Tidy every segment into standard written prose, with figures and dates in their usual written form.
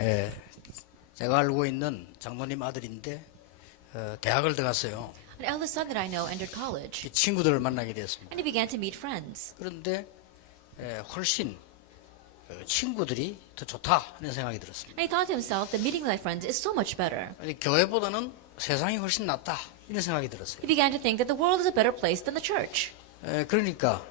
예, 제가 알고 있는 장로님 아들인데 대학을 들어갔어요. An eldest son that I know entered college, 친구들을 만나게 되었습니다. and he began to meet friends. 그런데 훨씬 친구들이 더 좋다 하는 생각이 들었습니다. And he thought to himself that meeting with my friends is so much better. 아니, 교회보다는 세상이 훨씬 낫다 이런 생각이 들었어요. He began to think that the world is a better place than the church. 그러니까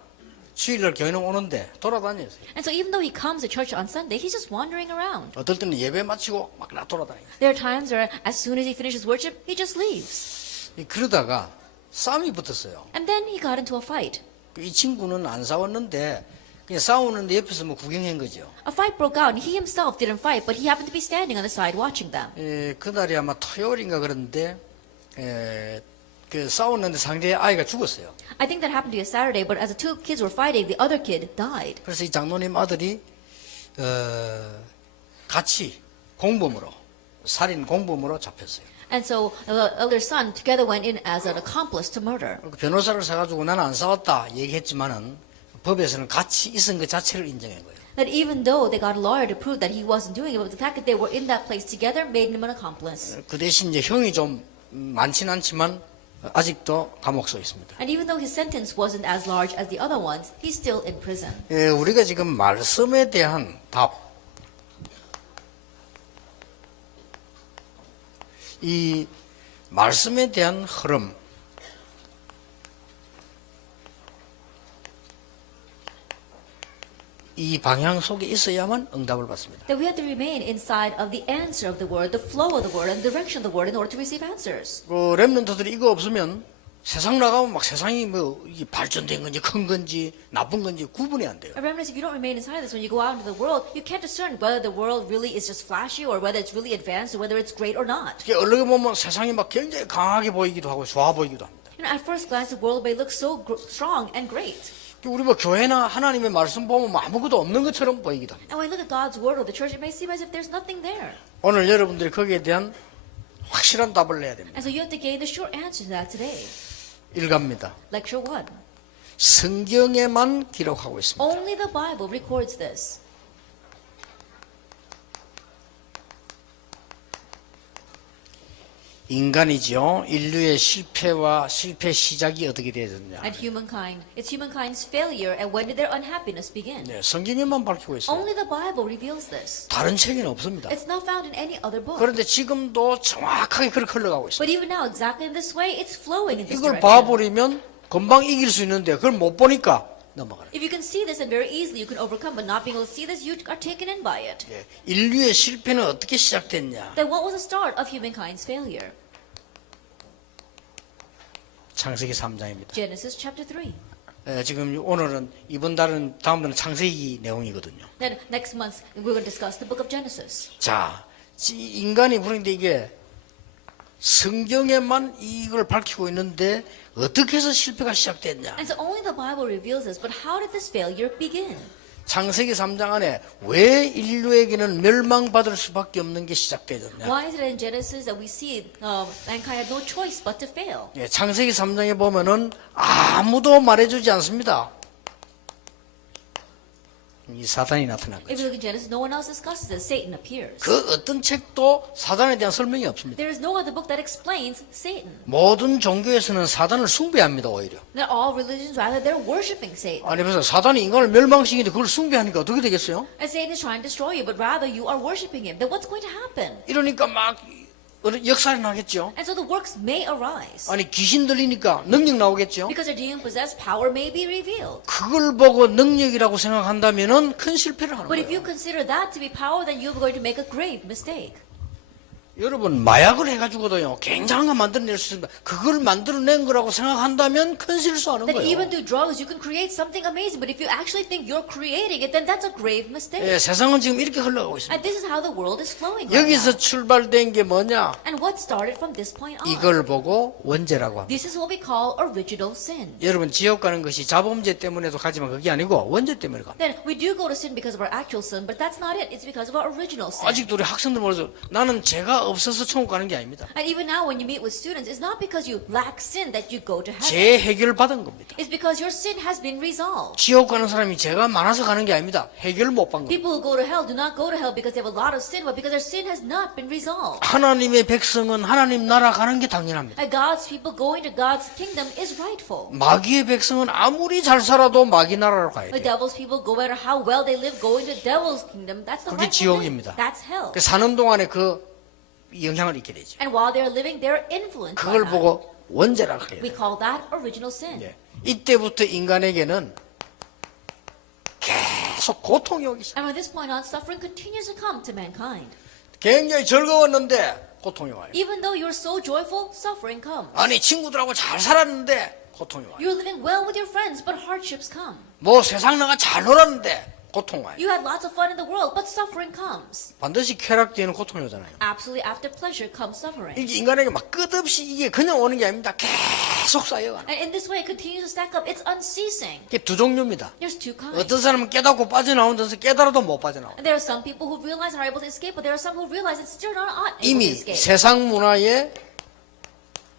주일날 교회는 오는데 돌아다녀요. And so even though he comes to church on Sunday, he's just wandering around. 어떨 때는 예배 마치고 막 돌아다녀요. There are times where as soon as he finishes worship, he just leaves. 그러다가 싸움이 붙었어요. And then he got into a fight. 이 친구는 안 싸웠는데 그냥 싸우는데 옆에서 뭐 구경한 거죠. A fight broke out, and he himself didn't fight, but he happened to be standing on the side watching them. 그날이 아마 토요일인가 그런데 그 싸웠는데 상대의 아이가 죽었어요. I think that happened to be a Saturday, but as the two kids were fighting, the other kid died. 그래서 이 장로님 아들이 같이 공범으로 살인 공범으로 잡혔어요. And so the elder son together went in as an accomplice to murder. 변호사를 사가지고 나는 안 싸웠다 얘기했지만은 법에서는 같이 있은 것 자체를 인정한 거예요. That even though they got a lawyer to prove that he wasn't doing it, but the fact that they were in that place together made him an accomplice. 그 대신 이제 형이 좀 많지는 않지만 아직도 감옥 서 있습니다. And even though his sentence wasn't as large as the other ones, he's still in prison. 우리가 지금 말씀에 대한 답, 이 말씀에 대한 흐름, 이 방향 속에 있어야만 응답을 받습니다. That we have to remain inside of the answer of the word, the flow of the word, and the direction of the word in order to receive answers. 그 렘넌트들이 이거 없으면 세상 나가면 막 세상이 뭐 이게 발전된 건지 큰 건지 나쁜 건지 구분이 안 돼요. And remember, if you don't remain inside this, when you go out into the world, you can't discern whether the world really is just flashy or whether it's really advanced or whether it's great or not. 이게 얼른 보면 세상이 막 굉장히 강하게 보이기도 하고 좋아 보이기도 합니다. You know, at first glance, the world may look so strong and great. 우리 뭐 교회나 하나님의 말씀 보면 뭐 아무것도 없는 것처럼 보이기도 합니다. And when you look at God's word or the church, it may seem as if there's nothing there. 오늘 여러분들이 거기에 대한 확실한 답을 내야 됩니다. And so you have to gain the short answer to that today. 일갑니다. Lecture 1. 성경에만 기록하고 있습니다. Only the Bible records this. 인간이죠. 인류의 실패와 실패 시작이 어떻게 되었냐. And humankind. It's humankind's failure, and when did their unhappiness begin? 네, 성경에만 밝히고 있어요. Only the Bible reveals this. 다른 책에는 없습니다. It's not found in any other book. 그런데 지금도 정확하게 그렇게 흘러가고 있어요. But even now, exactly in this way, it's flowing in this 이걸 direction. 봐버리면 금방 이길 수 있는데 그걸 못 보니까 넘어가요. If you can see this, and very easily you can overcome, but not being able to see this, you are taken in by it. 네, 인류의 실패는 어떻게 시작됐냐. Then what was the start of humankind's failure? 창세기 3장입니다. Genesis chapter 3. 지금 오늘은 이번 달은 다음 달은 창세기 내용이거든요. Then next month, we're going to discuss the book of Genesis. 자, 인간이 그런데 이게 성경에만 이걸 밝히고 있는데 어떻게 해서 실패가 시작됐냐. And so only the Bible reveals this, but how did this failure begin? 창세기 3장 안에 왜 인류에게는 멸망받을 수밖에 없는 게 시작되었냐. Why is it in Genesis that we see mankind had no choice but to fail? 예, 창세기 3장에 보면은 아무도 말해주지 않습니다. 이 사단이 나타난 If 거죠. you look at Genesis, no one else discusses it. Satan appears. 그 어떤 책도 사단에 대한 설명이 없습니다. There is no other book that explains Satan. 모든 종교에서는 사단을 숭배합니다, 오히려. That all religions, rather, they're worshiping Satan. 아니, 그래서 사단이 인간을 멸망시키는데 그걸 숭배하니까 어떻게 되겠어요? And Satan is trying to destroy you, but rather you are worshiping him. Then what's going to happen? 이러니까 막 역살이 나겠죠. And so the works may arise. 아니, 귀신 들리니까 능력 나오겠죠. Because they're demon possessed, power may be revealed. 그걸 보고 능력이라고 생각한다면은 큰 실패를 하는 But if 거예요. you consider that to be power, then you're going to make a grave mistake. 여러분, 마약을 해가지고도요, 굉장한 거 만들어낼 수 있습니다. 그걸 만들어낸 거라고 생각한다면 큰 실수하는 That 거예요. even through drugs, you can create something amazing. But if you actually think you're creating it, then that's a grave mistake. 예, 세상은 지금 이렇게 흘러가고 있습니다. And this is how the world is flowing right 여기서 now. 출발된 게 뭐냐? And what started from this point on? 이걸 보고 원죄라고 합니다. This is what we call original sin. 여러분, 지옥 가는 것이 자범죄 때문에도 가지만 그게 아니고 원죄 때문에 갑니다. Then we do go to sin because of our actual sin, but that's not it. It's because of our original sin. 아직도 우리 학생들 모르죠. 나는 죄가 없어서 천국 가는 게 아닙니다. And even now when you meet with students, it's not because you lack sin that you go to heaven. 재해결받은 겁니다. It's because your sin has been resolved. 지옥 가는 사람이 죄가 많아서 가는 게 아닙니다. 해결 못 받은 겁니다. People who go to hell do not go to hell because they have a lot of sin, but because their sin has not been resolved. 하나님의 백성은 하나님 나라 가는 게 당연합니다. And God's people going to God's kingdom is rightful. 마귀의 백성은 아무리 잘 살아도 마귀 나라로 가야 The 돼요. devil's people, no matter how well they live, going to devil's kingdom. That's the 그게 rightful 지옥입니다. thing. That's hell. 그 사는 동안에 그 영향을 잊게 되죠. And while they're living, they're influenced by 그걸 that. 보고 원죄라고 해요. We call that original sin. 예. 이때부터 인간에게는 계속 고통이 오기 시작. And from this point on, suffering continues to come to mankind. 굉장히 즐거웠는데 고통이 와요. Even though you're so joyful, suffering comes. 아니 친구들하고 잘 살았는데 고통이 와요. You're living well with your friends, but hardships come. 뭐 세상 나가 잘 놀았는데 고통 와요. You had lots of fun in the world, but suffering comes. 반드시 쾌락 뒤에는 고통이 오잖아요. Absolutely, after pleasure comes suffering. 이게 인간에게 막 끝없이 이게 그냥 오는 게 아닙니다. 계속 쌓여가는. And in this way, it continues to stack up. It's unceasing. 이게 두 종류입니다. There's two kinds. 어떤 사람은 깨닫고 빠져나오면서 깨달아도 못 빠져나와. And there are some people who realize and are able to escape, but there are some who realize and still not able to 이미 escape. 세상 문화에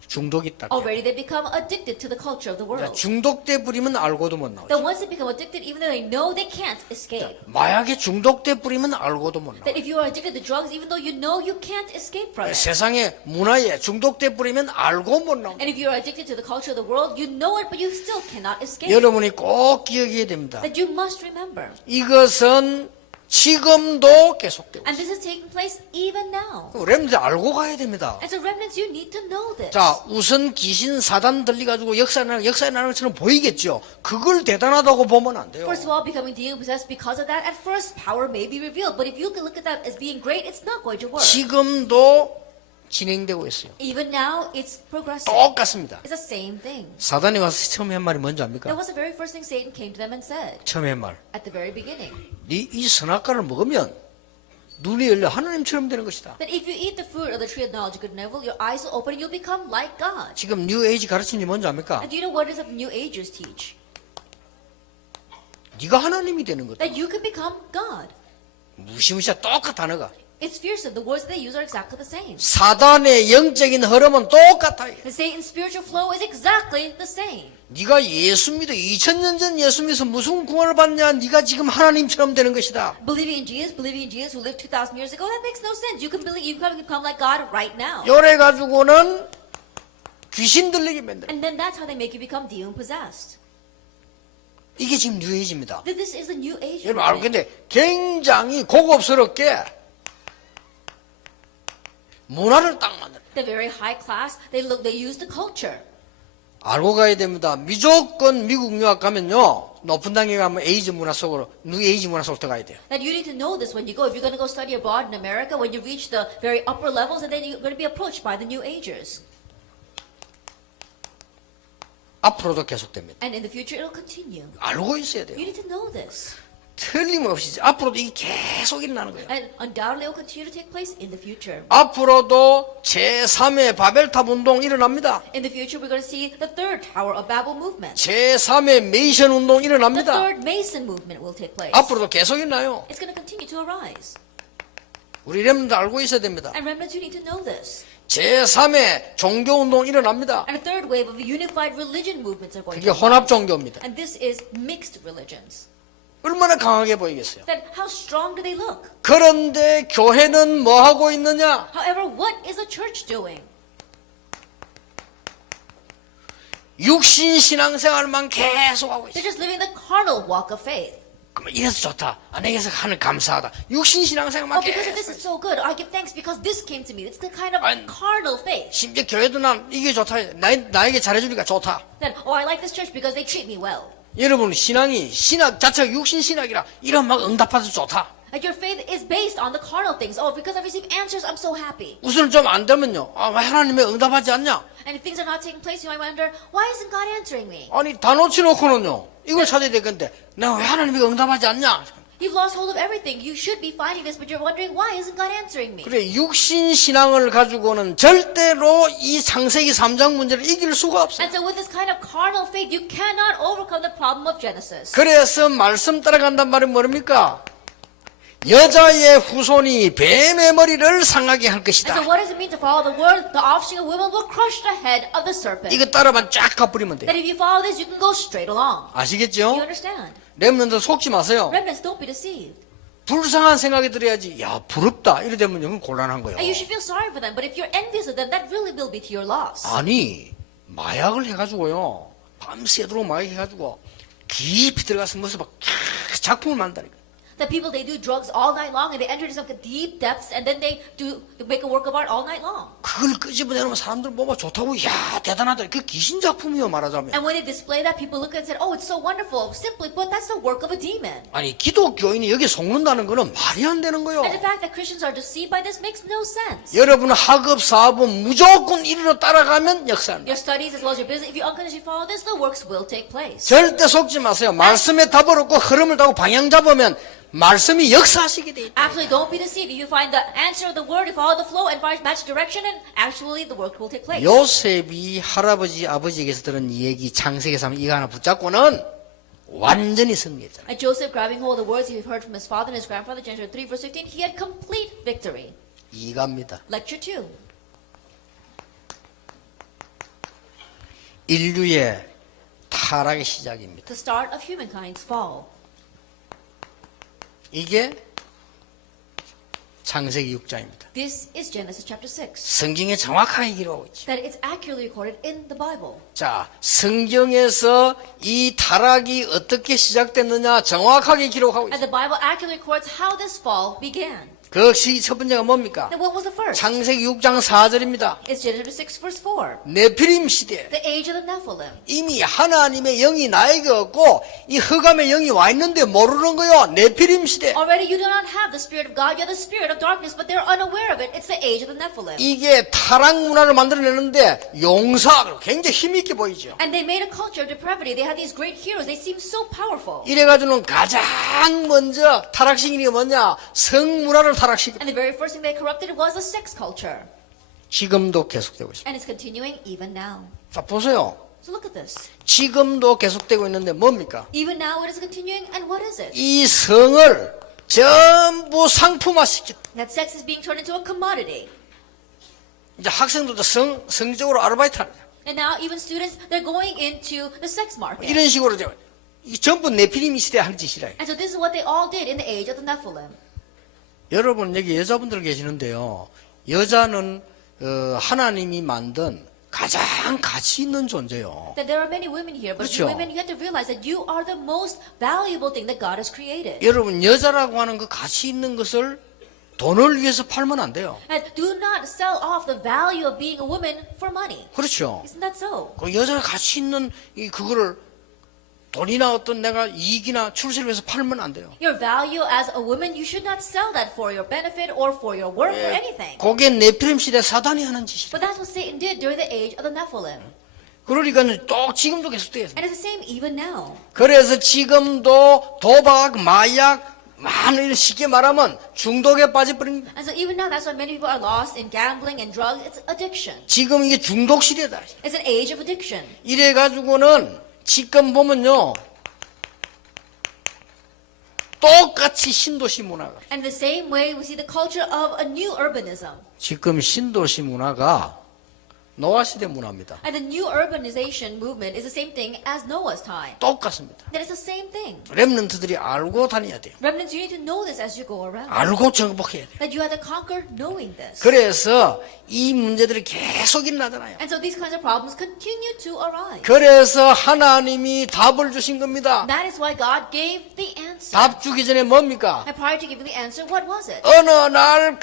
중독이 있다. Already they become addicted to the culture of the world. 중독돼 버리면 알고도 못 나오죠. That once they become addicted, even though they know they can't escape. 마약에 중독돼 버리면 알고도 못 나와. That if you are addicted to drugs, even though you know you can't escape from it. 세상의 문화에 중독돼 버리면 알고 못 나와. And if you are addicted to the culture of the world, you know it, but you still cannot escape. 여러분이 꼭 기억해야 됩니다. That you must remember. 이것은 지금도 계속되고 And this is taking place even now. 렘들 알고 가야 됩니다. And so remnants, you need to know this. 자, 우선 귀신 사단 들리가지고 역사에 나는 것처럼 보이겠죠. 그걸 대단하다고 보면 안 돼요. First of all, becoming demon possessed because of that, at first power may be revealed. But if you can look at that as being great, it's not going to work. 지금도 진행되고 있어요. Even now, it's progressing. 똑같습니다. It's the same thing. 사단이 와서 처음에 한 말이 뭔지 That 압니까? was the very first thing Satan came to them and said 처음에 한 말. at the very beginning. 이 선악과를 먹으면 눈이 열려 하나님처럼 되는 것이다. That if you eat the fruit of the tree of knowledge of good and evil, your eyes will open and you'll become like God. 지금 뉴 에이지 가르치는 게 뭔지 압니까? And do you know what it is that the New Agers teach? 네가 하나님이 되는 거다. That you can become God. 무시무시하 똑같아 단어가. It's fearsome. The words that they use are exactly the same. 사단의 영적인 흐름은 똑같아요. And Satan's spiritual flow is exactly the same. 네가 예수 믿어 2000년 전 예수 믿어서 무슨 구원을 받냐? 네가 지금 하나님처럼 되는 것이다. Believing in Jesus who lived 2,000 years ago, that makes no sense. You can become like God right now. 요래 가지고는 귀신 들리게 만들어. And then that's how they make you become demon possessed. 이게 지금 뉴에이지입니다. This is the New Age. 여러분 알고 근데 굉장히 고급스럽게 문화를 딱 만들어. The very high class, they use the culture. 알고 가야 됩니다. 무조건 미국 유학 가면요. 높은 단계 가면 에이즈 문화 속으로, 뉴에이지 문화 속으로 들어가야 돼요. That you need to know this when you go. If you're going to go study abroad in America, when you reach the very upper levels, and then you're going to be approached by the New Agers. 앞으로도 계속됩니다. And in the future, it'll continue. 알고 있어야 돼요. You need to know this. 틀림없이 앞으로도 이게 계속 일어나는 거예요. And undoubtedly, it will continue to take place in the future. 앞으로도 제3의 바벨탑 운동 일어납니다. In the future, we're going to see the third Tower of Babel movement. 제3의 메이션 운동 The 일어납니다. third Mason movement will take place. 앞으로도 계속 일어나요. It's going to continue to arise. 우리 렘도 알고 있어야 됩니다. And remnants, you need to know this. 제3의 종교 운동 일어납니다. And a third wave of unified religion movements are going 그게 to 혼합 arise. 종교입니다. And this is mixed religions. 얼마나 강하게 보이겠어요. Then how strong do they look? 그런데 교회는 뭐 하고 있느냐? However, what is the church doing? 육신 신앙생활만 계속 하고 They're 있어요. just living the carnal walk of faith. 그러면 이래서 좋다. 내게서 하는 감사하다. 육신 신앙생활만 Oh, because of this 계속. is so good. I give thanks because this came to me. It's the kind of carnal faith. 심지어 교회도 난 이게 좋다. 나에게 잘해주니까 좋다. Then, oh, I like this church because they treat me well. 여러분 신앙이 신학 자체가 육신 신학이라 이런 막 응답받아서 좋다. Like your faith is based on the carnal things. Oh, because I receive answers, I'm so happy. 우선 좀 안 되면요. 왜 하나님의 응답하지 않냐? And if things are not taking place, you might wonder, why isn't God answering me? 아니 다 놓치놓고는요. 이걸 찾아야 될 건데 내가 왜 하나님의 응답하지 않냐? You've lost hold of everything. You should be finding this, but you're wondering, why isn't God answering me? 그래 육신 신앙을 가지고는 절대로 이 창세기 3장 문제를 이길 수가 없어요. And so with this kind of carnal faith, you cannot overcome the problem of Genesis. 그래서 말씀 따라간단 말은 뭡니까? 여자의 후손이 뱀의 머리를 상하게 할 And 것이다. so what does it mean to follow the word? The offspring of women will crush the head of the serpent. 이거 따라만 쫙 가버리면 That 돼요. if you follow this, you can go straight along. You 아시겠죠? understand? 렘넌트 속지 마세요. Remnants, don't be deceived. 불쌍한 생각이 들어야지. 야, 부럽다. 이래 되면 이건 곤란한 거예요. And you should feel sorry for them. But if you're envious of them, that really will be to your loss. 아니, 마약을 해가지고요. 밤새도록 마약 해가지고 깊이 들어가서 무슨 막 작품을 만든다니까. The people, they do drugs all night long and they enter into some deep depths and then they make a work of art all night long. 그걸 끄집어내면 사람들 뭐가 좋다고, 야, 대단하다. 그 귀신 작품이요, 말하자면. And when they display that, people look and say, oh, it's so wonderful. Simply put, that's the work of a demon. 아니, 기독교인이 여기 속는다는 거는 말이 안 되는 거예요. And the fact that Christians are deceived by this makes no sense. 여러분 학업, 사업은 무조건 이리로 따라가면 역사합니다. Your studies as well as your business, if you unconditionally follow this, the works will take place. 절대 속지 마세요. 말씀에 답을 얻고 흐름을 타고 방향 잡으면 말씀이 역사하시게 돼 있다. Absolutely, don't be deceived. If you find the answer of the word, you follow the flow and match direction, and actually the work will take place. 요셉이 할아버지, 아버지에게서 들은 이 얘기 창세기에서 하면 이거 하나 붙잡고는 완전히 승리했잖아요. And Joseph grabbing hold of the words he heard from his father and his grandfather, Genesis 3 verse 15, he had complete victory. 이갑니다. Lecture 2. 인류의 타락의 시작입니다. The start of humankind's fall. 이게 창세기 6장입니다. This is Genesis chapter 6. 성경에 정확하게 기록하고 있죠. That it's accurately recorded in the Bible. 자, 성경에서 이 타락이 어떻게 시작됐느냐 정확하게 기록하고 And 있어요. the Bible accurately records how this fall began. 그것이 첫 번째가 뭡니까? Then what was the first? 창세기 6장 4절입니다. It's Genesis 6 verse 4. 네피림 시대. The age of the Nephilim. 이미 하나님의 영이 나에게 없고 이 흑암의 영이 와 있는데 모르는 거요. 네피림 시대. Already you do not have the Spirit of God, you have the Spirit of darkness, but they're unaware of it. It's the age of the Nephilim. 이게 타락 문화를 만들어내는데 용사 굉장히 힘있게 보이죠. And they made a culture of depravity. They had these great heroes. They seemed so powerful. 이래가지고는 가장 먼저 타락시키는 게 뭐냐? 성문화를 타락시킵니다. And the very first thing they corrupted was the sex culture. 지금도 계속되고 있습니다. And it's continuing even now. 자, 보세요. So look at this. 지금도 계속되고 있는데 뭡니까? Even now it is continuing, and what is it? 이 성을 전부 상품화시켰다. That sex is being turned into a commodity. 이제 학생들도 성적으로 아르바이트 하는 거예요. And now even students, they're going into the sex market. 이런 식으로 이제 이 전부 네피림 시대에 한 짓이라. And so this is what they all did in the age of the Nephilim. 여러분 여기 여자분들 계시는데요. 여자는 하나님이 만든 가장 가치 있는 존재요. That there are many women here, but 그렇죠. women, you have to realize that you are the most valuable thing that God has created. 여러분 여자라고 하는 그 가치 있는 것을 돈을 위해서 팔면 안 돼요. And do not sell off the value of being a woman for money. 그렇죠. Isn't that so? 그 여자가 가치 있는 그거를 돈이나 어떤 내가 이익이나 출세를 위해서 팔면 안 돼요. Your value as a woman, you should not sell that for your benefit or for your work or anything. 그게 네피림 시대 사단이 하는 짓이죠. But that's what Satan did during the age of the Nephilim. 그러니까 또 지금도 계속돼요. And it's the same even now. 그래서 지금도 도박, 마약, 많은 쉽게 말하면 중독에 빠져버립니다. And so even now, that's why many people are lost in gambling and drugs. It's addiction. 지금 이게 중독 시대다. It's an age of addiction. 이래가지고는 지금 보면요. 똑같이 신도시 문화가. And the same way, we see the culture of a new urbanism. 지금 신도시 문화가 노아 시대 문화입니다. And the new urbanization movement is the same thing as Noah's time. 똑같습니다. That is the same thing. 렘넌트들이 알고 다녀야 돼요. Remnants, you need to know this as you go around. 알고 정복해야 돼요. That you have to conquer knowing this. 그래서 이 문제들이 계속 일어나잖아요. And so these kinds of problems continue to arise. 그래서 하나님이 답을 주신 겁니다. That is why God gave the answer. 답 주기 전에 뭡니까? And prior to giving the answer, what was it? 어느 날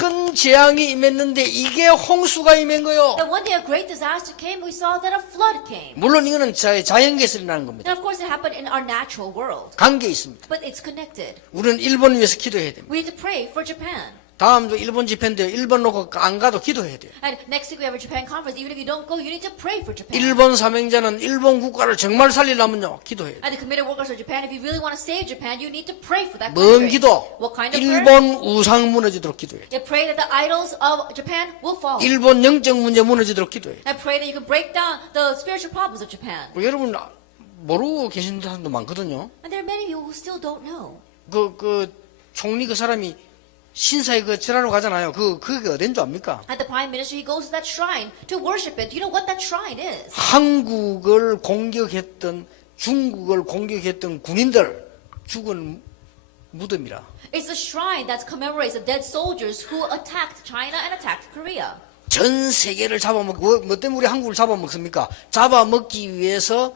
큰 재앙이 임했는데 이게 홍수가 임한 거요. That one day a great disaster came, we saw that a flood came. 물론 이거는 자연계에서 일어나는 겁니다. And of course it happened in our natural world. 관계 있습니다. But it's connected. 우리는 일본 위해서 기도해야 됩니다. We need to pray for Japan. 다음도 일본 집회인데 일본 놓고 안 가도 기도해야 돼요. And next week we have a Japan conference. Even if you don't go, you need to pray for Japan. 일본 사명자는 일본 국가를 정말 살리려면요 기도해야 돼요. And the committed workers of Japan, if you really want to save Japan, you need to pray for that 뭔 country. 기도? What kind of prayer? 일본 우상 무너지도록 기도해야 돼요. You pray that the idols of Japan will fall. 일본 영적 문제 무너지도록 기도해야 돼요. And pray that you can break down the spiritual problems of Japan. 여러분 모르고 계신 사람도 많거든요. And there are many people who still don't know. 총리 그 사람이 신사에 그 절하러 가잖아요. 그게 어딘 줄 압니까? At the prime minister, he goes to that shrine to worship it. Do you know what that shrine is? 한국을 공격했던 중국을 공격했던 군인들 죽은 무덤이라. It's a shrine that commemorates the dead soldiers who attacked China and attacked Korea. 전 세계를 잡아먹고 뭐 때문에 우리 한국을 잡아먹습니까? 잡아먹기 위해서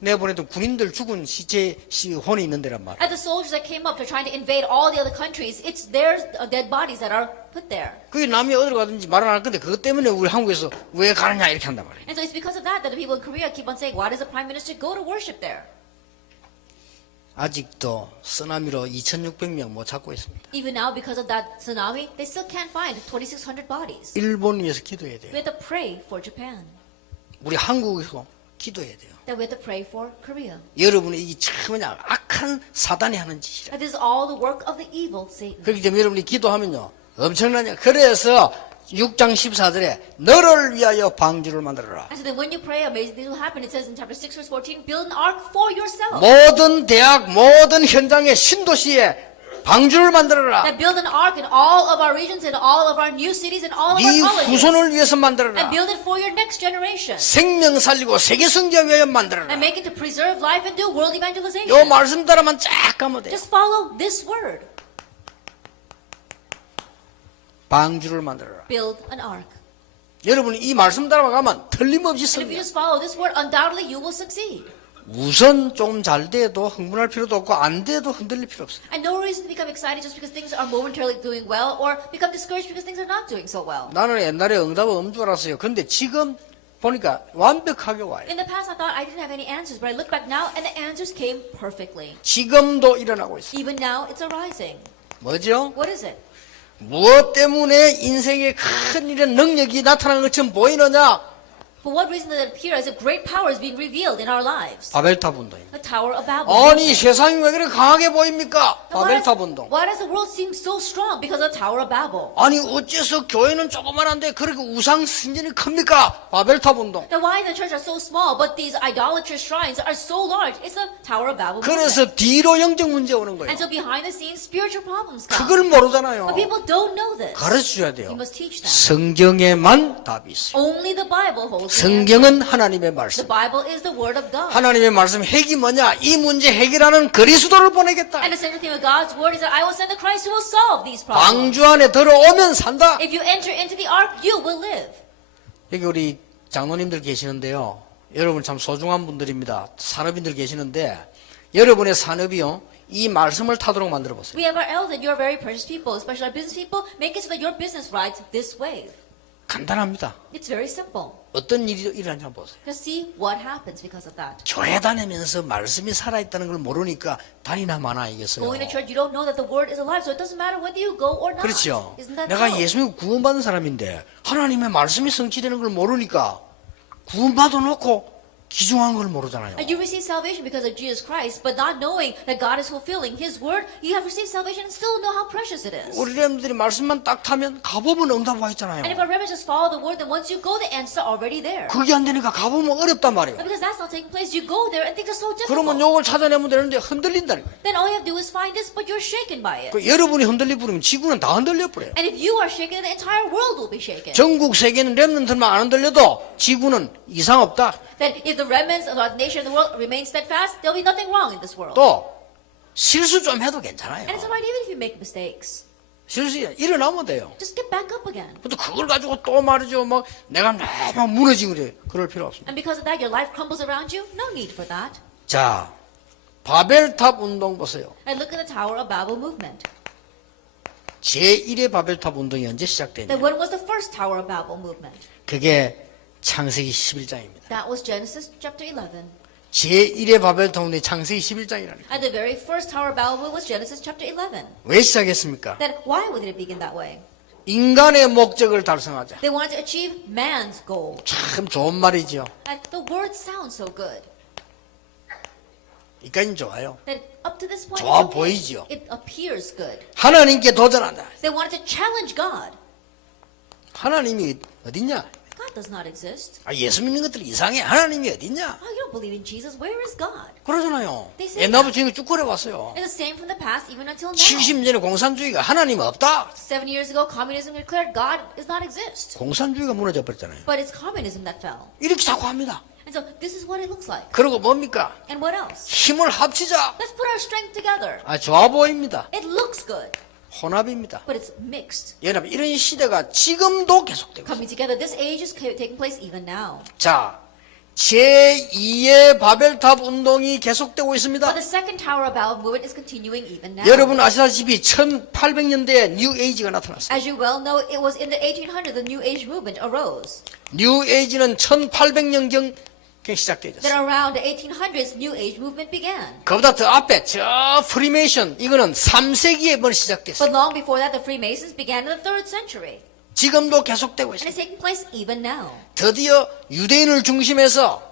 내보내던 군인들 죽은 시체 혼이 있는 데란 말이에요. And the soldiers that came up to trying to invade all the other countries, it's their dead bodies that are put there. 그게 남이 어디로 가든지 말을 안 할 건데 그것 때문에 우리 한국에서 왜 가느냐 이렇게 한단 말이에요. And so it's because of that that the people in Korea keep on saying, why does the prime minister go to worship there? 아직도 쓰나미로 2,600명 못 찾고 있습니다. Even now, because of that tsunami, they still can't find 2,600 bodies. 일본 위해서 기도해야 돼요. We have to pray for Japan. 우리 한국에서 기도해야 돼요. That we have to pray for Korea. 여러분이 이게 참 그냥 악한 사단이 하는 짓이라. That this is all the work of the evil Satan. 그렇기 때문에 여러분이 기도하면요 엄청나냐. 그래서 6장 14절에 너를 위하여 방주를 만들어라. And so then when you pray, amazing things will happen. It says in chapter 6 verse 14, build an ark for yourself. 모든 대학 모든 현장에 신도시에 방주를 만들어라. That build an ark in all of our regions, in all of our new cities, in all of 네 our colleges. 후손을 위해서 만들어라. And build it for your next generation. 생명 살리고 세계 성경 위하여 만들어라. And make it to preserve life and do world evangelization. 요 말씀 따라만 쫙 가면 돼요. Just follow this word. 방주를 만들어라. Build an ark. 여러분이 이 말씀 따라만 가면 틀림없이 And if you 성공. just follow this word, undoubtedly you will succeed. 우선 좀 잘 돼도 흥분할 필요도 없고 안 돼도 흔들릴 필요 없어요. And no reason to become excited just because things are momentarily doing well or become discouraged because things are not doing so well. 나는 옛날에 응답은 없는 줄 알았어요. 근데 지금 보니까 완벽하게 와요. In the past, I thought I didn't have any answers, but I look back now and the answers came perfectly. 지금도 일어나고 있어요. Even now, it's arising. 뭐죠? What is it? 무엇 때문에 인생에 큰 일의 능력이 나타나는 것처럼 보이느냐? For what reason does it appear as if great power is being revealed in our lives? 바벨탑 운동입니다. The Tower of Babel. 아니 세상이 왜 그렇게 강하게 보입니까? 바벨탑 운동. Why does the world seem so strong? Because of the Tower of Babel. 아니 어째서 교회는 조그만한데 그렇게 우상 신전이 큽니까? 바벨탑 운동. Now why the church are so small, but these idolatrous shrines are so large? It's the Tower of Babel. movement. 그래서 뒤로 영적 문제 오는 거예요. And so behind the scenes, spiritual problems come. 그걸 모르잖아요. But people don't know this. 가르쳐줘야 You 돼요. must teach them. 성경에만 답이 있어요. Only the Bible holds the answer. 성경은 하나님의 The 말씀. Bible is the Word of God. 하나님의 말씀 핵이 뭐냐? 이 문제 해결하는 그리스도를 보내겠다. And the central theme of God's Word is that I will send the Christ who will solve these problems. 방주 안에 들어오면 산다. If you enter into the ark, you will live. 여기 우리 장로님들 계시는데요. 여러분 참 소중한 분들입니다. 산업인들 계시는데 여러분의 산업이요. 이 말씀을 타도록 만들어 보세요. We have our elders, you are very precious people, especially our business people. Make it so that your business rides this wave. 간단합니다. It's very simple. 어떤 일이 일어나는지 한번 보세요. Just see what happens because of that. 교회 다니면서 말씀이 살아있다는 걸 모르니까 다니나 마나 이겠어요. Going to church, you don't know that the Word is alive, so it doesn't matter whether you go or not. 그렇죠. Isn't that 내가 so? 예수 믿고 구원받은 사람인데 하나님의 말씀이 성취되는 걸 모르니까 구원받아 놓고 기중한 걸 모르잖아요. And you receive salvation because of Jesus Christ, but not knowing that God is fulfilling His Word, you have received salvation and still know how precious it is. 우리 렘들이 말씀만 딱 타면 가보면 응답 와 And if 있잖아요. our rebels just follow the Word, then once you go, the answers are already there. 그게 안 되니까 가보면 어렵단 말이에요. But because that's not taking place, you go there and things are so 그러면 difficult. 요걸 찾아내면 되는데 흔들린다는 거예요. Then all you have to do is find this, but you're shaken by it. 그 여러분이 흔들리 부르면 지구는 다 흔들려 버려요. And if you are shaken, the entire world will be shaken. 전국 세계는 렘넌트만 안 흔들려도 지구는 이상 없다. That if the remnants of our nation and the world remain steadfast, there'll be nothing wrong in this world. 또 실수 좀 해도 괜찮아요. And it's alright even if you make mistakes. 실수 일어나면 돼요. Just get back up again. 근데 그걸 가지고 또 말이죠. 막 내가 막 무너지고 그래. 그럴 필요 없습니다. And because of that, your life crumbles around you. No need for that. 자, 바벨탑 운동 보세요. And look at the Tower of Babel movement. 제1의 바벨탑 운동이 언제 시작되냐? Then when was the first Tower of Babel movement? 그게 창세기 11장입니다. That was Genesis chapter 11. 제1의 바벨탑 운동이 창세기 11장이라니까. And the very first Tower of Babel movement was Genesis chapter 11. 왜 시작했습니까? Then why would it begin that way? 인간의 목적을 달성하자. They wanted to achieve man's goal. 참 좋은 말이죠. And the words sound so good. 이까지는 좋아요. That up to this point, 좋아 it's okay. 보이죠. It appears good. 하나님께 도전한다. They wanted to challenge God. 하나님이 어딨냐? God does not exist. 아, 예수 믿는 것들이 이상해. 하나님이 어딨냐? Oh, you don't believe in Jesus. Where is God? 그러잖아요. They say 옛날부터 지금 쭉 그래왔어요. It's the same from the past, even until now. 70년에 공산주의가 하나님 없다. 7 years ago, communism declared God does not exist. 공산주의가 무너져 버렸잖아요. But it's communism that fell. 이렇게 자꾸 합니다. And so this is what it looks like. 그리고 뭡니까? And what else? 힘을 합치자. Let's put our strength together. 아, 좋아 보입니다. It looks good, 혼합입니다. but it's mixed. 여러분, 이런 시대가 지금도 계속되고 있어요. Coming together, this age is taking place even now. 자, 제2의 바벨탑 운동이 계속되고 But 있습니다. the second Tower of Babel movement is continuing even now. 여러분 아시다시피 1800년대에 뉴 에이지가 나타났어요. As you well know, it was in the 1800s the New Age movement arose. 뉴 에이지는 1800년경 시작되었어요. Then around the 1800s, New Age movement began. 그보다 더 앞에 저 프리메이션 이거는 3세기에 먼저 시작됐어요. But long before that, the Freemasons began in the 3rd century. 지금도 계속되고 And 있어요. it's taking place even now. 드디어 유대인을 중심해서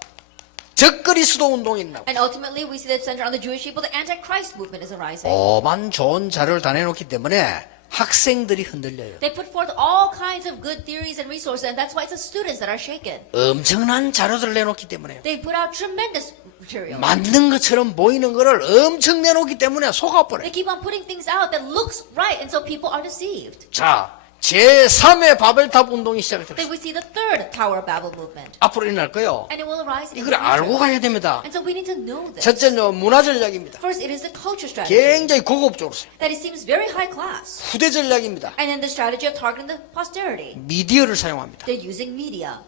적그리스도 운동이 일어나고 And ultimately, we see that centered on the Jewish people, the Antichrist movement is arising. 오만 좋은 자료를 다 내놓기 때문에 학생들이 흔들려요. They put forth all kinds of good theories and resources, and that's why it's the students that are shaken. 엄청난 자료들을 내놓기 때문에요. They put out tremendous material. 맞는 것처럼 보이는 거를 엄청 내놓기 때문에 속아버려요. They keep on putting things out that looks right, and so people are deceived. 자, 제3의 바벨탑 운동이 시작됐어요. Then we see the 3rd Tower of Babel movement. 앞으로 일어날 거예요. And it will arise in 이걸 the 알고 future. 가야 됩니다. And so we need to know this. 첫째는 문화 전략입니다. First, it is the culture strategy. 굉장히 고급적으로 써요. That it seems very high class. 후대 전략입니다. And then the strategy of targeting the posterity. 미디어를 사용합니다. They're using media.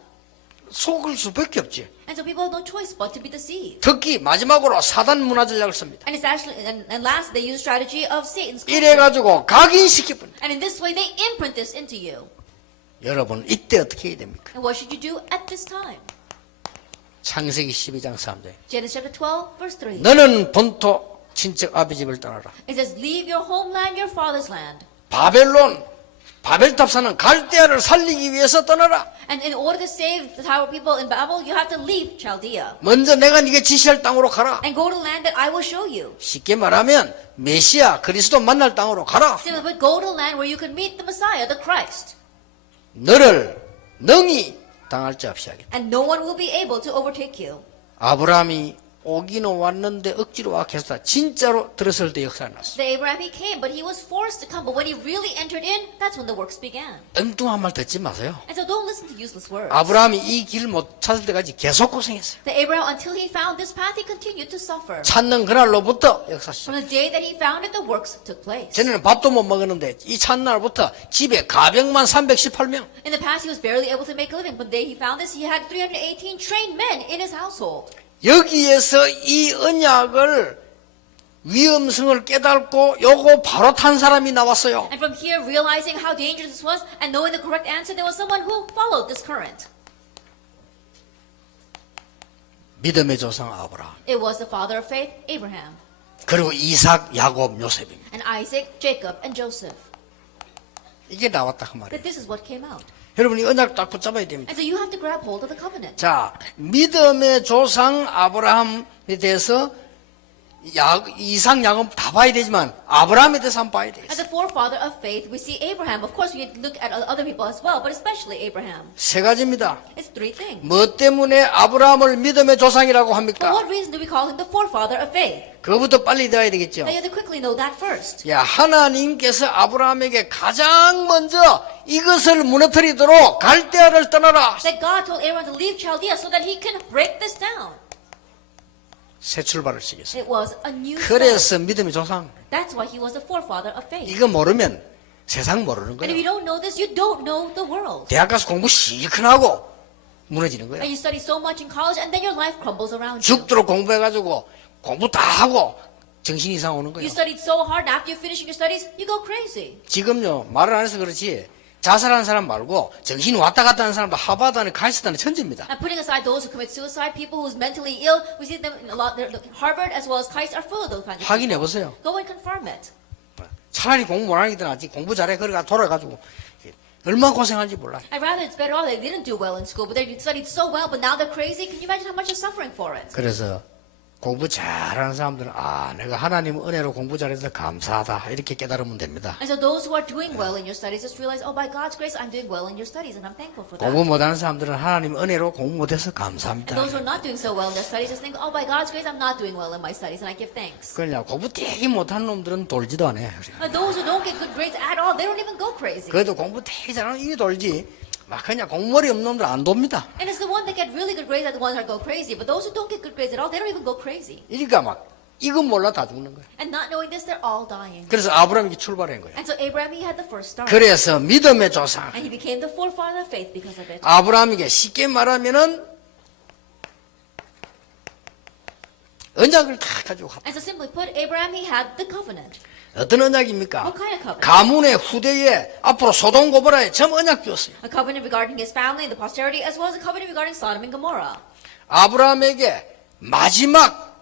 속을 수밖에 없지. And so people have no choice but to be deceived. 특히 마지막으로 사단 문화 전략을 씁니다. And it's actually, and last, they use strategy of Satan's culture. 이래가지고 각인시키분. And in this way, they imprint this into you. 여러분 이때 어떻게 해야 됩니까? And what should you do at this time? 창세기 12장 3절. Genesis chapter 12, verse 3. 너는 본토 친척 아비 집을 떠나라. It says, leave your homeland, your father's land. 바벨론 바벨탑 사는 갈대아를 살리기 위해서 떠나라. And in order to save the Tower people in Babel, you have to leave Chaldea. 먼저 내가 네게 지시할 땅으로 가라. And go to land that I will show you. 쉽게 말하면 메시아 그리스도 만날 땅으로 가라. Simply put, go to land where you can meet the Messiah, the Christ. 너를 능히 당할 자 없이 하겠다. And no one will be able to overtake you. 아브라함이 오기는 왔는데 억지로 와서 진짜로 들었을 때 역사가 났어. The Abraham, he came, but he was forced to come. But when he really entered in, that's when the works began. 엉뚱한 말 듣지 마세요. And so don't listen to useless words. 아브라함이 이 길 못 찾을 때까지 계속 고생했어요. The Abraham, until he found this path, he continued to suffer. 찾는 그날로부터 역사 시작. From the day that he found it, the works took place. 전에는 밥도 못 먹었는데 이 찾날부터 집에 가병만 318명. In the past, he was barely able to make a living. But the day he found this, he had 318 trained men in his household. 여기에서 이 언약을 위험성을 깨닫고 요거 바로 탄 사람이 나왔어요. And from here, realizing how dangerous this was and knowing the correct answer, there was someone who followed this current. 믿음의 조상 아브라함. It was the father of faith, Abraham, 그리고 이삭, 야곱, 요셉입니다. and Isaac, Jacob, and Joseph. 이게 나왔다 그 말이에요. That this is what came out. 여러분 이 언약 딱 붙잡아야 됩니다. And so you have to grab hold of the covenant. 자, 믿음의 조상 아브라함에 대해서 이삭, 야곱 다 봐야 되지만 아브라함에 대해서 한번 봐야 As 되겠어요. the forefather of faith, we see Abraham. Of course, we need to look at other people as well, but especially Abraham. 세 가지입니다. It's 3 things. 뭐 때문에 아브라함을 믿음의 조상이라고 For 합니까? what reason do we call him the forefather of faith? 그거부터 빨리 들어야 되겠죠. Now you have to quickly know that first. 야, 하나님께서 아브라함에게 가장 먼저 이것을 무너뜨리도록 갈대아를 떠나라. That God told Abraham to leave Chaldea so that he can break this down. 새 출발을 시켰어요. It was a new start. 그래서 믿음의 조상. That's why he was the forefather of faith. 이거 모르면 세상 모르는 And if you 거예요. don't know this, you don't know the world. 대학 가서 공부 시큰하고 무너지는 거예요. And you study so much in college, and then your life crumbles around you. 죽도록 공부해가지고 공부 다 하고 정신 이상 오는 You 거예요. studied so hard, after you finish your studies, you go crazy. 지금요, 말을 안 해서 그렇지 자살하는 사람 말고 정신이 왔다 갔다 하는 사람도 하버드 안에 카이스트는 천재입니다. And putting aside those who commit suicide, people who's mentally ill, we see them in a lot. Harvard as well as KAIST are full of those kinds of 확인해 people. 보세요. Go and confirm it. 차라리 공부 안 하기 낫지. 공부 잘해. 그러가 돌아가지고 얼마나 고생한지 몰라요. I'd rather it's better off they didn't do well in school, but they studied so well, but now they're crazy. Can you imagine how much they're suffering for it? 그래서 공부 잘하는 사람들은 내가 하나님 은혜로 공부 잘해서 감사하다 이렇게 깨달으면 됩니다. And so those who are doing well in your studies just realize, oh, by God's grace, I'm doing well in your studies, and I'm thankful for that. 공부 못하는 사람들은 하나님 은혜로 공부 못해서 감사합니다. And those who are not doing so well in their studies just think, oh, by God's grace, I'm not doing well in my studies, and I give thanks. 그러냐 공부 되게 못하는 놈들은 돌지도 않아. And those who don't get good grades at all, they don't even go crazy. 그래도 공부 되게 잘하는 이 돌지. 막 그냥 공머리 없는 놈들 안 돕니다. And it's the ones that get really good grades that the ones that go crazy. But those who don't get good grades at all, they don't even go crazy. 그러니까 막 이건 몰라 다 죽는 거야. And not knowing this, they're all dying. 그래서 아브라함이 출발한 거야. And so Abraham, he had the first start. 그래서 믿음의 조상. And he became the forefather of faith because of it. 아브라함에게 쉽게 말하면은 언약을 다 가지고 갔다. And so simply put, Abraham, he had the covenant. 어떤 언약입니까? What kind of covenant? 가문의 후대에 앞으로 소돔 고모라에 전 언약 주었어요. A covenant regarding his family and the posterity, as well as a covenant regarding Sodom and Gomorrah. 아브라함에게 마지막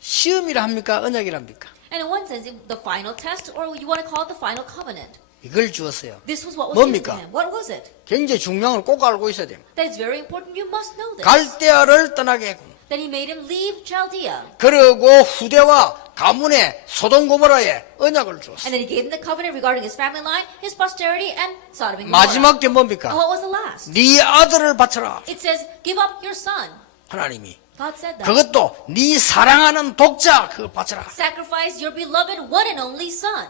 시험이라 합니까? 언약이랍니까? And in one sense, the final test, or you want to call it the final covenant. 이걸 주었어요. This was what was given to 뭡니까? him. What was it? 굉장히 중요한 걸 꼭 알고 있어야 됩니다. That is very important. You must know this. 갈대아를 떠나게 했고 That he made him leave Chaldea. 그리고 후대와 가문의 소돔 고모라에 언약을 주었어요. And then he gave him the covenant regarding his family line, his posterity, and Sodom and Gomorrah. 마지막 게 And 뭡니까? what was the last? 네 아들을 바쳐라. It says, give up your son. 하나님이 God said that. 그것도 네 사랑하는 독자 그걸 바쳐라. Sacrifice your beloved one and only son.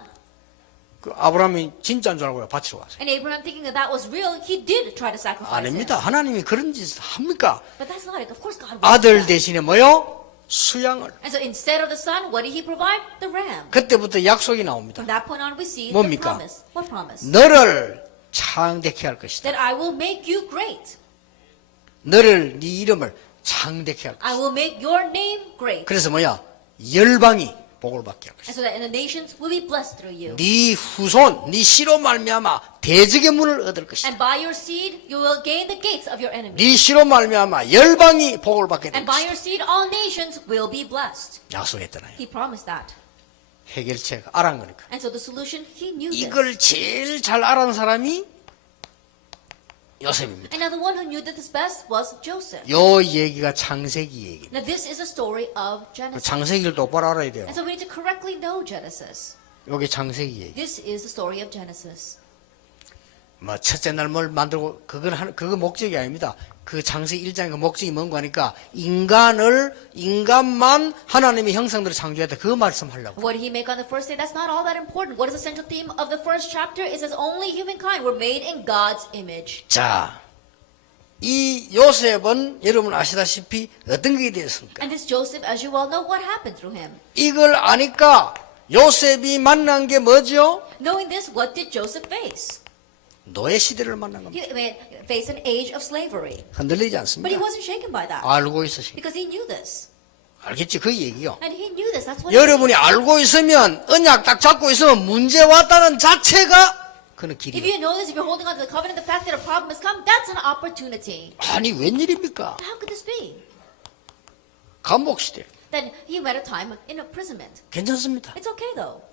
그 아브라함이 진짜인 줄 알고 바치러 왔어요. And Abraham, thinking that that was real, he did try to sacrifice 아닙니다. him. 하나님이 그런 짓 합니까? But that's not it. Of course God will. 아들 대신에 뭐요? 수양을. And so instead of the son, what did he provide? The ram. 그때부터 약속이 나옵니다. From that point on, we see the 뭡니까? promise. What promise? 너를 창대케 할 것이다. That I will make you great. 너를 네 이름을 창대케 할 것이다. I will make your name great. 그래서 뭐야? 열방이 복을 받게 할 것이다. And so that in the nations will be blessed through you. 네 후손, 네 씨로 말미암아 대적의 문을 얻을 것이다. And by your seed, you will gain the gates of your enemies. 네 씨로 말미암아 열방이 복을 받게 될 And by 것이다. your seed, all nations will be blessed. 약속했잖아요. He promised that. 해결책 알아는 거니까. And so the solution, he knew this. 이걸 제일 잘 알아는 사람이 요셉입니다. And now the one who knew this best was Joseph. 요 얘기가 창세기 얘기입니다. Now this is a story of 그 Genesis. 창세기를 똑바로 알아야 돼요. And so we need to correctly know Genesis. 요게 창세기 얘기. This is the story of Genesis. 뭐 첫째 날 뭘 만들고 그거 목적이 아닙니다. 그 창세기 1장의 그 목적이 뭔가 하니까 인간만 하나님의 형상대로 창조했다. 그 말씀하려고. What did he make on the first day? That's not all that important. What is the central theme of the first chapter? It says only humankind were made in God's image. 자, 이 요셉은 여러분 아시다시피 어떤 게 되었습니까? And this Joseph, as you well know, what happened through him? 이걸 아니까 요셉이 만난 게 뭐죠? Knowing this, what did Joseph face? 노예 시대를 만난 겁니다. He faced an age of slavery. 흔들리지 But he 않습니다. wasn't shaken by that. 알고 있으시. Because he knew this. 알겠지? 그 얘기요. And he knew this. That's what 여러분이 알고 있으면 언약 딱 잡고 있으면 문제 왔다는 자체가 그는 If 길이에요. you know this, if you're holding on to the covenant, the fact that a problem has come, that's an opportunity. 아니 웬일입니까? How could this be? 감옥 시대. Then he met a time in imprisonment. 괜찮습니다. It's okay though.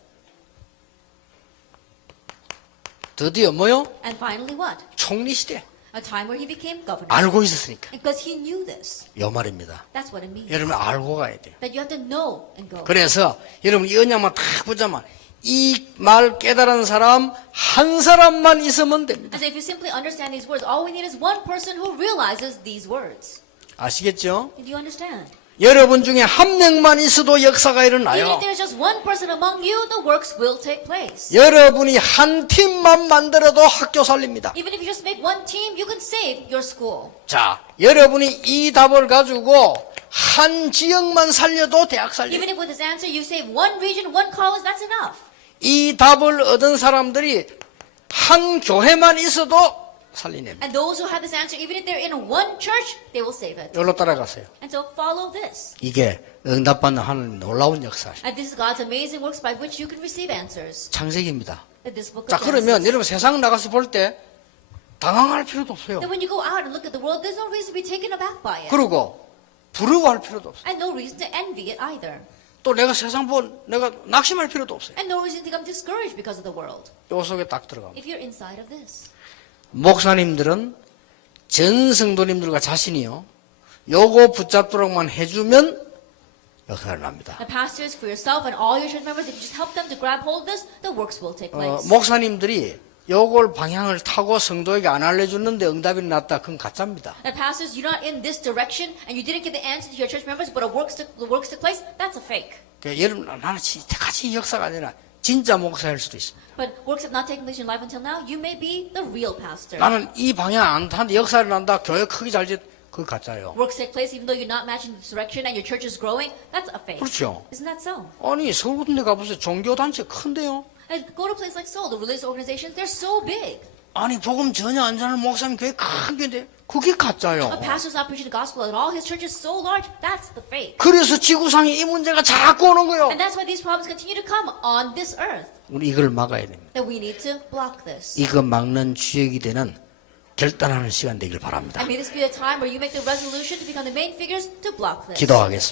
드디어 뭐요? And finally what? 총리 시대. A time where he became governor. 알고 있었으니까. Because he knew this. 요 말입니다. That's what it means. 여러분 알고 가야 돼요. That you have to know and go. 그래서 여러분 이 언약만 딱 보자면 이 말 깨달은 사람 한 사람만 있으면 됩니다. And so if you simply understand these words, all we need is one person who realizes these words. 아시겠죠? Do you understand? 여러분 중에 한 명만 있어도 역사가 Even 일어나요. if there's just one person among you, the works will take place. 여러분이 한 팀만 만들어도 학교 살립니다. Even if you just make one team, you can save your school. 자, 여러분이 이 답을 가지고 한 지역만 살려도 대학 살려. Even if with this answer you save one region, one college, that's enough. 이 답을 얻은 사람들이 한 교회만 있어도 살리냅니다. And those who have this answer, even if they're in one church, they will save it. 여기로 따라가세요. And so follow this. 이게 응답받는 하나님 놀라운 역사죠. And this is God's amazing works by which you can receive answers. 창세기입니다. In this book 자, of 그러면 Genesis. 여러분 세상 나가서 볼 때 당황할 필요도 없어요. Then when you go out and look at the world, there's no reason to be taken aback by it. 그리고 부러워할 필요도 없어요. And no reason to envy it either. 또 내가 세상 내가 낙심할 필요도 없어요. And no reason to become discouraged because of the world. 요 속에 딱 들어가면. If you're inside of this. 목사님들은 전 성도님들과 자신이요. 요거 붙잡도록만 해주면 역사가 납니다. The pastors, for yourself and all your church members, if you just help them to grab hold of this, the works will take place. 목사님들이 요걸 방향을 타고 성도에게 안 알려줬는데 응답이 났다. 그건 가짜입니다. And pastors, you're not in this direction and you didn't get the answer to your church members, but the works took place, that's a fake. 그러니까 여러분, 나는 이때까지 역사가 아니라 진짜 목사일 수도 있습니다. But works have not taken place in your life until now, you may be the real pastor. 나는 이 방향 안 타는데 역사를 난다. 교회 크게 잘 짓, 그거 가짜예요. Works take place even though you're not matching this direction and your church is growing, that's a fake. 그렇죠. Isn't that so? 아니, 서울 같은 데 가보세요. 종교단체 큰데요. And go to a place like Seoul, the religious organizations, they're so big. 아니, 복음 전혀 안 전하는 목사님 교회 큰 게인데 그게 가짜요. A pastor's not preaching the gospel at all, his church is so large, that's the fake. 그래서 지구상에 이 문제가 자꾸 오는 거예요. And that's why these problems continue to come on this earth. 우리 이걸 막아야 됩니다. That we need to block this. 이거 막는 주역이 되는 결단하는 시간 되길 바랍니다. And may this be a time where you make the resolution to become the main figures to block this. Let us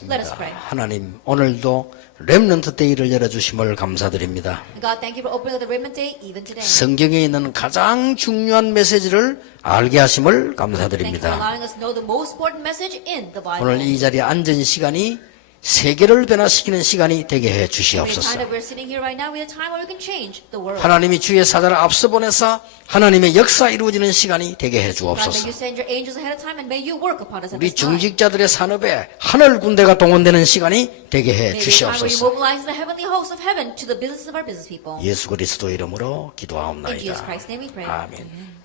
기도하겠습니다. pray. 하나님, 오늘도 렘넌트 데이를 열어주심을 감사드립니다. God, thank you for opening up the Raymond Day even today. 성경에 있는 가장 중요한 메시지를 알게 하심을 Thank you for 감사드립니다. allowing us to know the most important message in the Bible. 오늘 이 자리에 앉은 시간이 세계를 변화시키는 시간이 되게 해 In the time 주시옵소서. that we're sitting here right now, we have a time where we can change the world. 하나님이 주의 사자를 앞서 보내사 하나님의 역사 이루어지는 시간이 되게 해 God, may 주옵소서. you send your angels ahead of time and may you work upon us at 우리 this time. 중직자들의 산업에 하늘 군대가 동원되는 시간이 되게 해 May be a time where you 주시옵소서. mobilize the heavenly hosts of heaven to the business of our business people. 예수 그리스도 이름으로 In Jesus 기도하옵나이다. Christ's name we pray. 아멘. Amen.